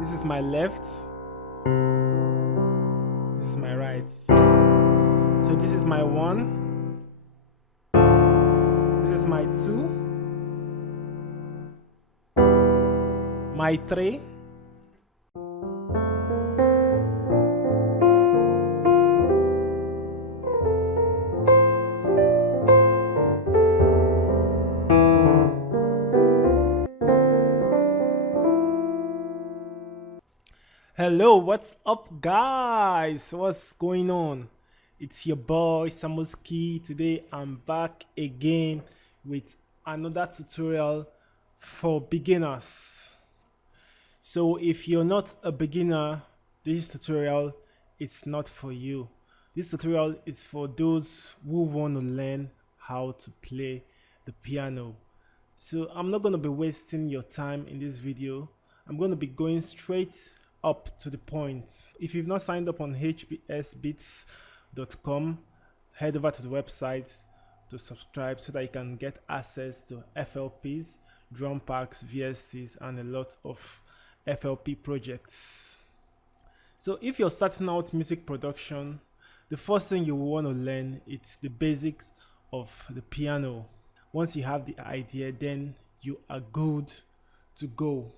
This is my left. This is my right. So this is my 1. This is my 2. My 3. Hello, what's up, guys? What's going on? It's your boy Samuski. Today I'm back again with another tutorial for beginners. So if you're not a beginner, this tutorial is not for you. This tutorial is for those who want to learn how to play the piano. So I'm not going to be wasting your time in this video. I'm going to be going straight up to the point. If you've not signed up on hbsbeats.com, head over to the website to subscribe so that you can get access to FLPs, drum packs, VSTs, and a lot of FLP projects. So if you're starting out music production, the first thing you will want to learn is the basics of the piano. Once you have the idea, then you are good to go.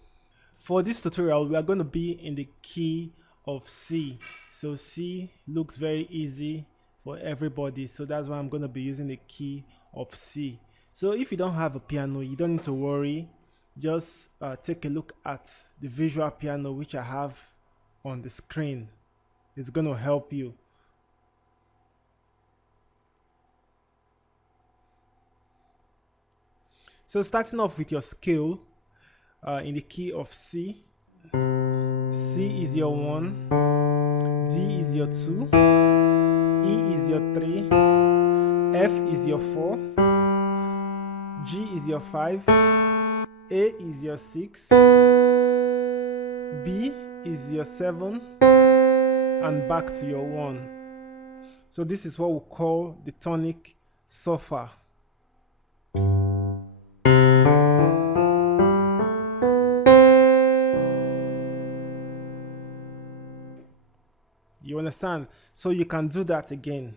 For this tutorial, we are going to be in the key of C. So C looks very easy for everybody. So that's why I'm going to be using the key of C. So if you don't have a piano, you don't need to worry. Just take a look at the visual piano which I have on the screen. It's going to help you. So starting off with your scale, in the key of C. C is your 1, D is your 2, E is your 3, F is your 4, G is your 5, A is your 6, B is your 7, and back to your 1. So this is what we call the tonic surfer. You understand? So you can do that again.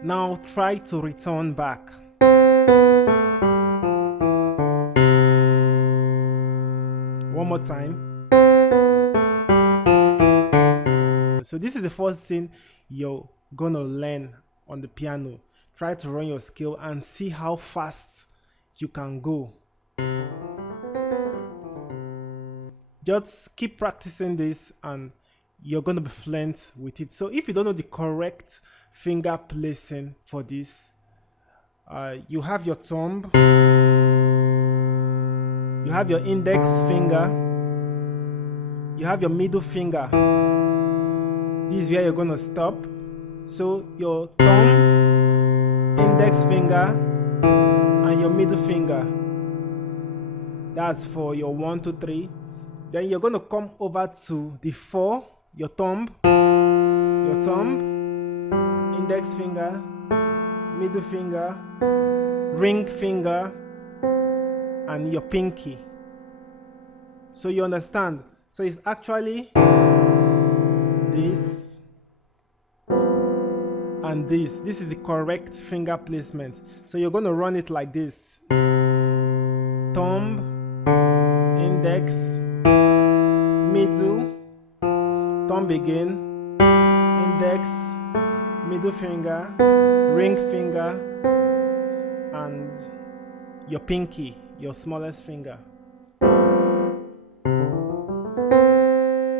Now try to return back. One more time. So this is the first thing you're gonna learn on the piano. Try to run your scale and see how fast you can go. Just keep practicing this and you're going to be fluent with it. So if you don't know the correct finger placing for this, you have your thumb, you have your index finger, you have your middle finger. This is where you're going to stop. So your thumb, index finger, and your middle finger. That's for your 1, 2, 3. Then you're going to come over to the 4, your thumb, index finger, middle finger, ring finger, and your pinky. So you understand? So it's actually this and this. This is the correct finger placement. So you're going to run it like this. Thumb, index, middle, thumb again, index, middle finger, ring finger, and your pinky, your smallest finger.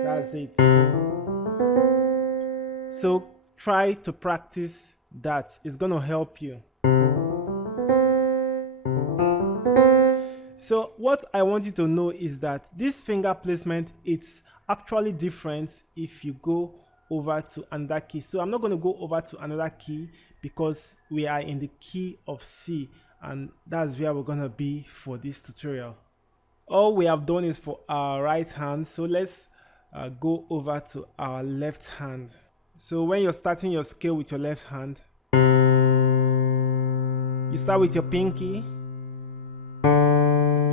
That's it. So try to practice that. It's going to help you. So what I want you to know is that this finger placement, it's actually different if you go over to another key. So I'm not going to go over to another key because we are in the key of C, and that's where we're going to be for this tutorial. All we have done is for our right hand. So let's go over to our left hand. So when you're starting your scale with your left hand, you start with your pinky,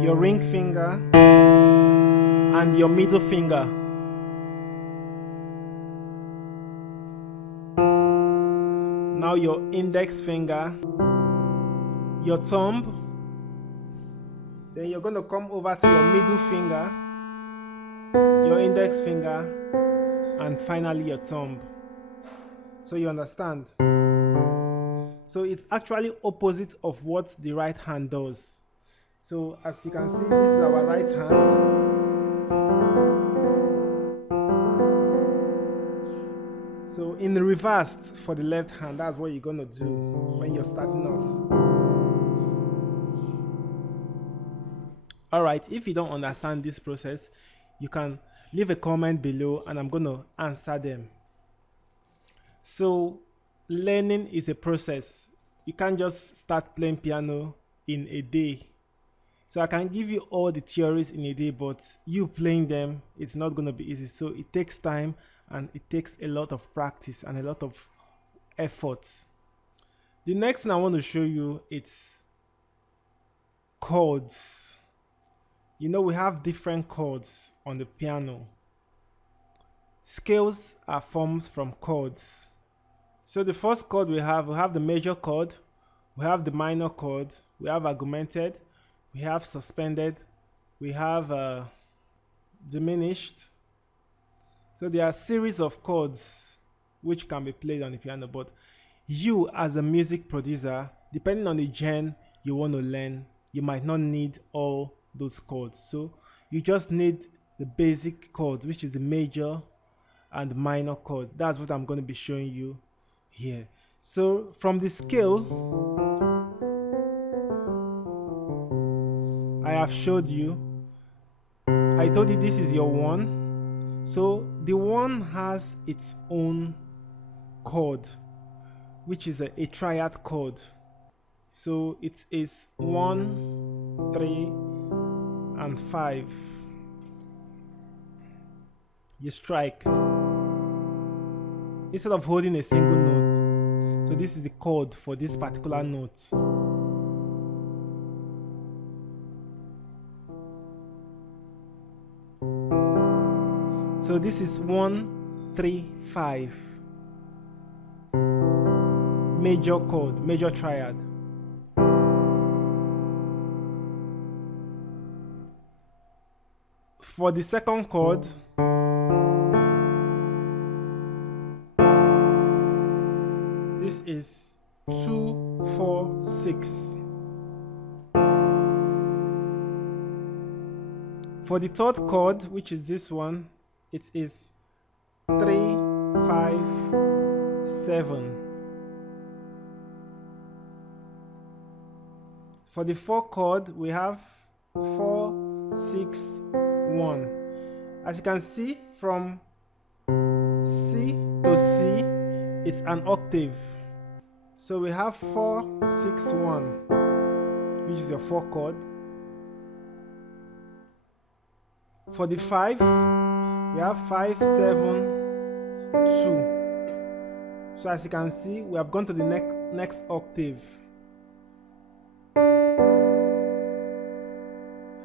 your ring finger, and your middle finger. Now your index finger, your thumb, then you're going to come over to your middle finger, your index finger, and finally your thumb. So you understand? So it's actually opposite of what the right hand does. So as you can see, this is our right hand. So in reversed for the left hand, that's what you're going to do when you're starting off. Alright, if you don't understand this process, you can leave a comment below and I'm going to answer them. So learning is a process. You can't just start playing piano in a day. So I can give you all the theories in a day, but you playing them, it's not going to be easy. So it takes time and it takes a lot of practice and a lot of effort. The next thing I want to show you is chords. You know, we have different chords on the piano. Scales are formed from chords. So the first chord we have the major chord, we have the minor chord, we have augmented, we have suspended, we have diminished. So there are a series of chords which can be played on the piano, but you as a music producer, depending on the genre you want to learn, you might not need all those chords. So you just need the basic chords, which is the major and minor chord. That's what I'm going to be showing you here. So from the scale I have showed you, I told you this is your 1. So the 1 has its own chord, which is a triad chord. So it is 1, 3, and 5. You strike instead of holding a single note. So this is the chord for this particular note. So this is 1, 3, 5. Major chord, major triad. For the second chord, this is 2, 4, 6. For the third chord, which is this one, it is 3, 5, 7. For the fourth chord, we have 4, 6, 1. As you can see, from C to C, it's an octave. So we have 4, 6, 1, which is your 4th chord. For the 5, we have 5, 7, 2. So as you can see, we have gone to the next octave.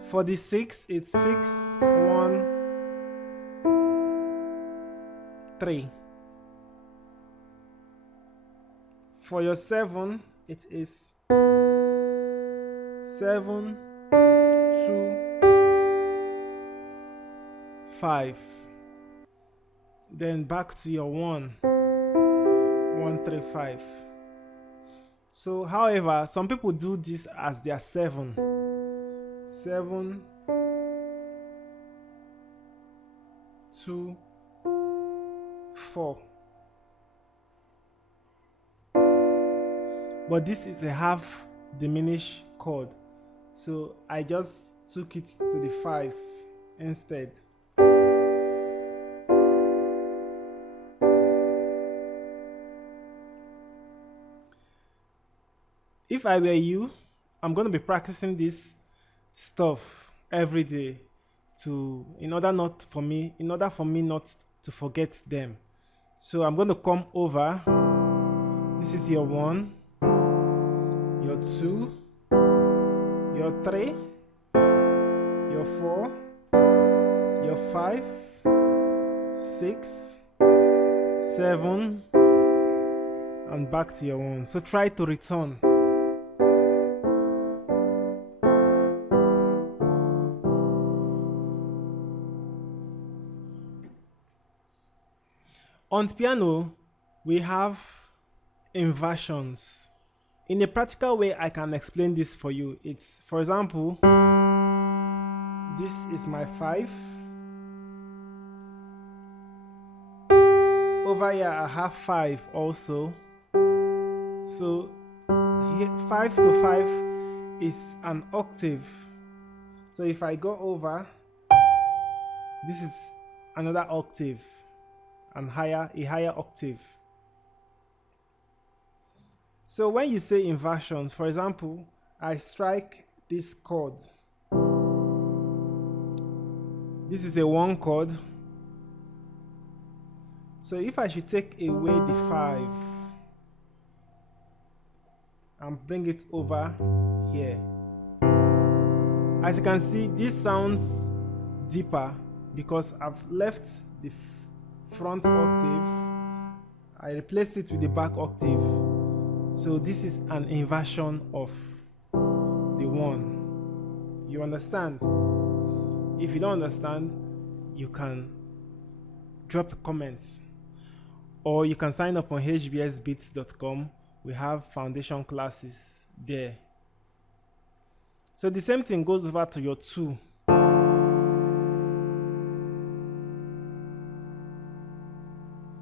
For the 6, it's 6, 1, 3. For your 7, it is 7, 2, 5. Then back to your 1, 1, 3, 5. So, however, some people do this as their 7. 7, 2, 4. But this is a half diminished chord, so I just took it to the 5 instead. If I were you, I'm going to be practicing this stuff every day in order for me not to forget them. So I'm going to come over. This is your 1, your 2, your 3, your 4, your 5, 6, 7, and back to your 1. So try to return. On the piano, we have inversions. In a practical way, I can explain this for you. It's, for example, this is my 5. Over here, I have 5 also. So here, 5 to 5 is an octave. So if I go over, this is another octave, and a higher octave. So when you say inversions, for example, I strike this chord. This is a 1 chord. So if I should take away the 5 and bring it over here, as you can see, this sounds deeper because I've left the front octave, I replaced it with the back octave. So this is an inversion of the 1. You understand? If you don't understand, you can drop a comment, or you can sign up on hbsbeats.com. We have foundation classes there. So the same thing goes over to your 2.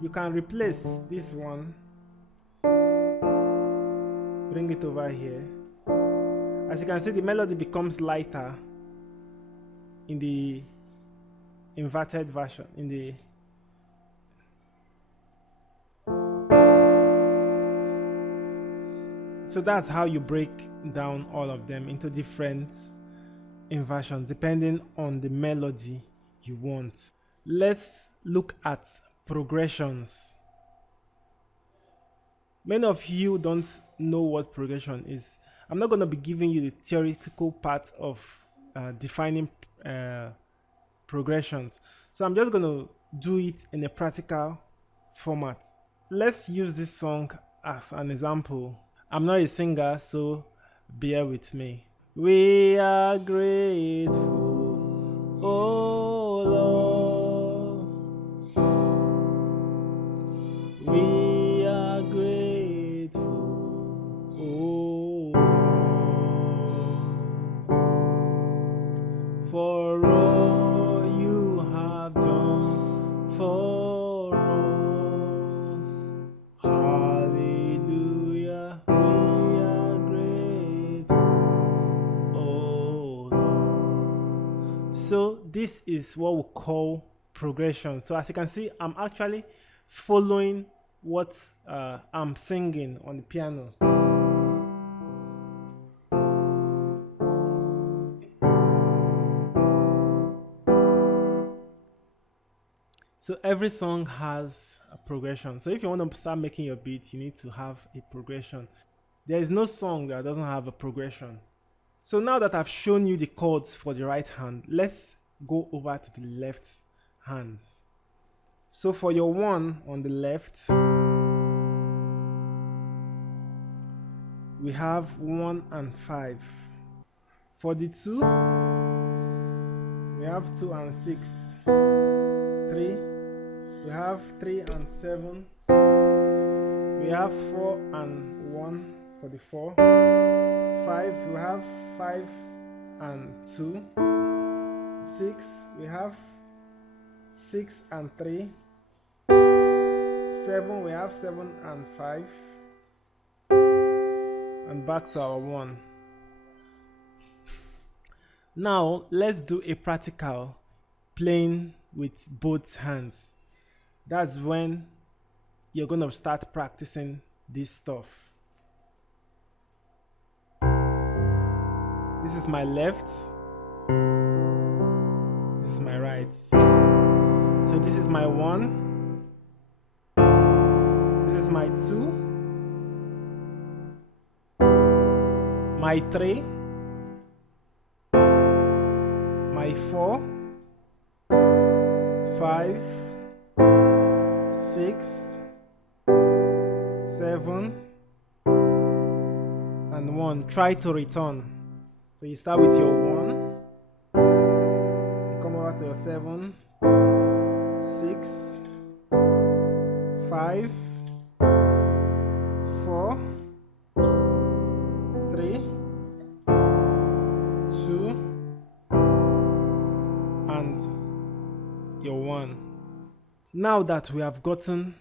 You can replace this one, bring it over here. As you can see, the melody becomes lighter in the inverted version, so that's how you break down all of them into different inversions depending on the melody you want. Let's look at progressions. Many of you don't know what progression is. I'm not going to be giving you the theoretical part of defining progressions. So I'm just going to do it in a practical format. Let's use this song as an example. I'm not a singer, so bear with me. We are grateful, oh Lord. We are grateful, oh Lord, for all you have done for us. Hallelujah, we are grateful, oh Lord. So this is what we call progression. So as you can see, I'm actually following what I'm singing on the piano. So every song has a progression. So if you want to start making your beat, you need to have a progression. There is no song that doesn't have a progression. So now that I've shown you the chords for the right hand, let's go over to the left hand. So for your 1 on the left, we have 1 and 5. For the 2, we have 2 and 6. 3, we have 3 and 7. We have 4 and 1 for the 4. 5, we have 5 and 2. 6, we have 6 and 3. 7, we have 7 and 5. And back to our 1. Now let's do a practical playing with both hands. That's when you're going to start practicing this stuff. This is my left. This is my right. So this is my 1. This is my 2. My 3. my 4, 5, 6, 7, and 1. Try to return. So you start with your 1, you come over to your 7, 6, 5, 4, 3, 2, and your 1. Now that we have gotten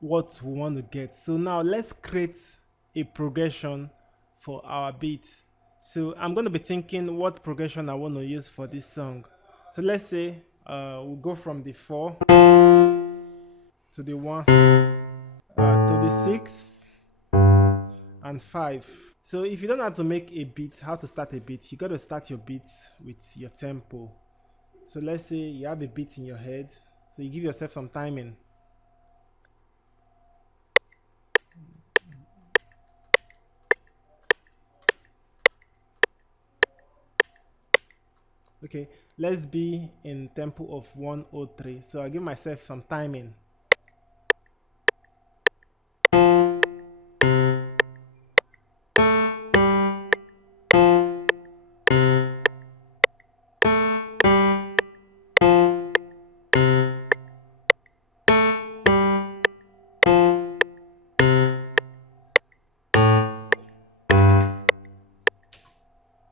what we want to get, so now let's create a progression for our beat. So I'm going to be thinking what progression I want to use for this song. So let's say we'll go from the 4 to the 1 to the 6 and 5. So if you don't know how to make a beat, how to start a beat, you got to start your beat with your tempo. So let's say you have a beat in your head, so you give yourself some timing. Okay, let's be in tempo of 103. So I'll give myself some timing.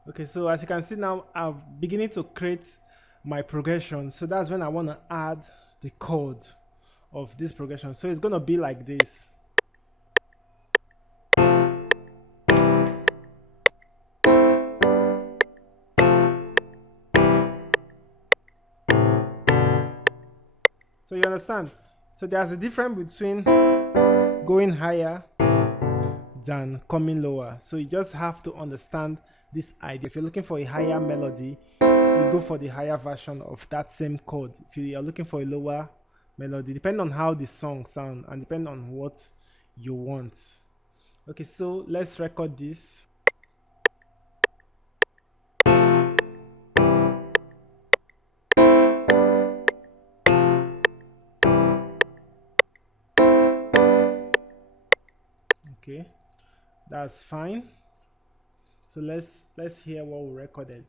Okay, so as you can see now, I'm beginning to create my progression. So that's when I want to add the chord of this progression. So it's going to be like this. So you understand? So there's a difference between going higher than coming lower. So you just have to understand this idea. If you're looking for a higher melody, you go for the higher version of that same chord. If you're looking for a lower melody, depending on how the song sounds and depending on what you want. Okay, so let's record this. Okay, that's fine. So let's hear what we recorded.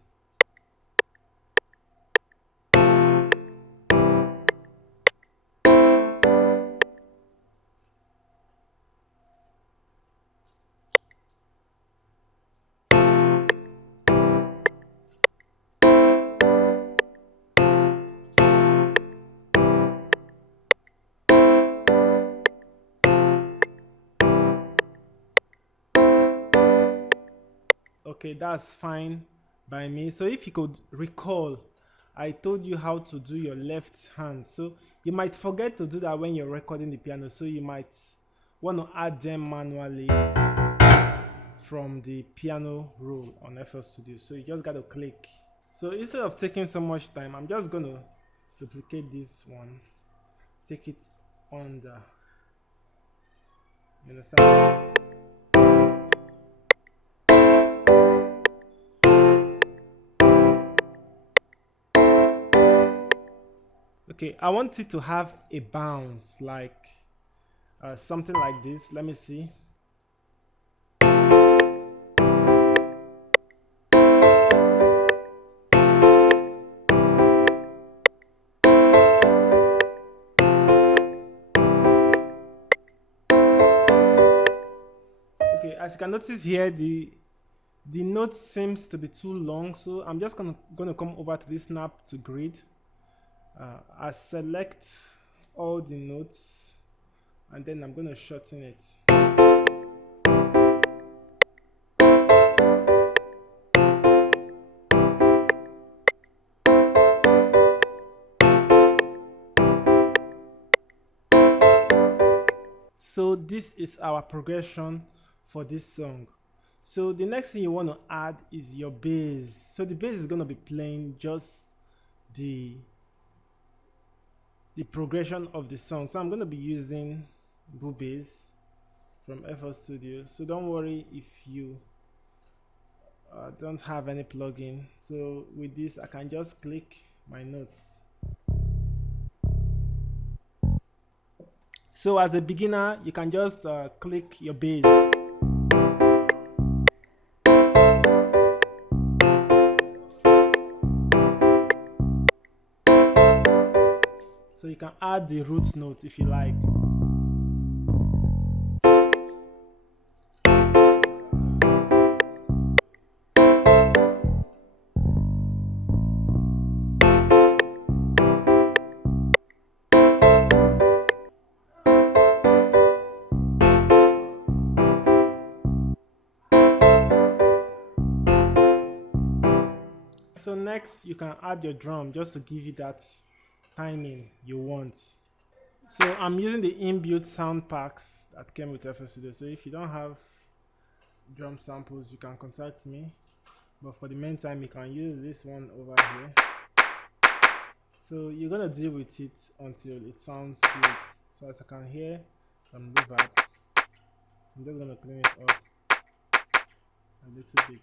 Okay, that's fine by me. So if you could recall, I told you how to do your left hand. So you might forget to do that when you're recording the piano. So you might want to add them manually from the piano roll on FL Studio. So you just got to click. So instead of taking so much time, I'm just going to duplicate this one. Take it under. You understand? Okay, I want it to have a bounce, like something like this. Let me see. Okay, as you can notice here, the note seems to be too long, so I'm just gonna come over to this snap to grid. I select all the notes and then I'm gonna shorten it. So this is our progression for this song. So the next thing you want to add is your bass. So the bass is going to be playing just the progression of the song. So I'm going to be using Boo Bass from FL Studio. So don't worry if you don't have any plugin, so with this I can just click my notes. So as a beginner, you can just click your bass. So you can add the root note if you like. So next you can add your drum just to give you that timing you want. So I'm using the inbuilt sound packs that came with FL Studio. So if you don't have drum samples, you can contact me. But for the meantime, you can use this one over here. So you're gonna deal with it until it sounds good. So as I can hear some reverb, I'm just gonna clean it up a little bit.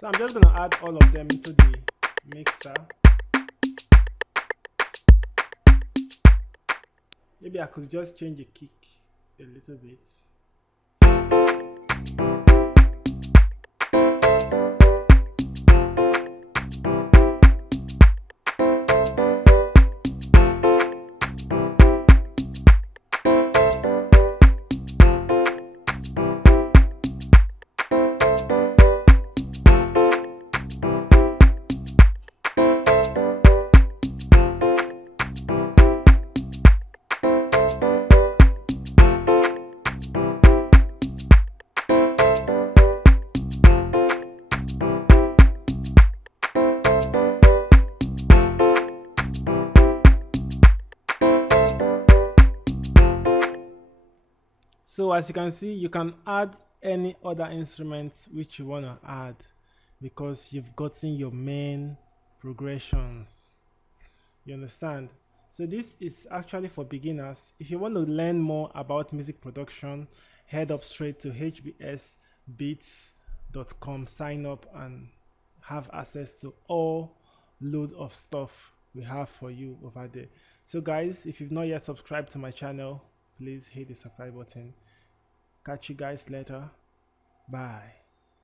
So I'm just gonna add all of them into the mixer. Maybe I could just change the kick a little bit. So as you can see, you can add any other instruments which you want to add because you've gotten your main progressions. You understand? So this is actually for beginners. If you want to learn more about music production, head up straight to hbsbeats.com, sign up and have access to all load of stuff we have for you over there. So guys, if you've not yet subscribed to my channel, please hit the subscribe button. Catch you guys later. Bye.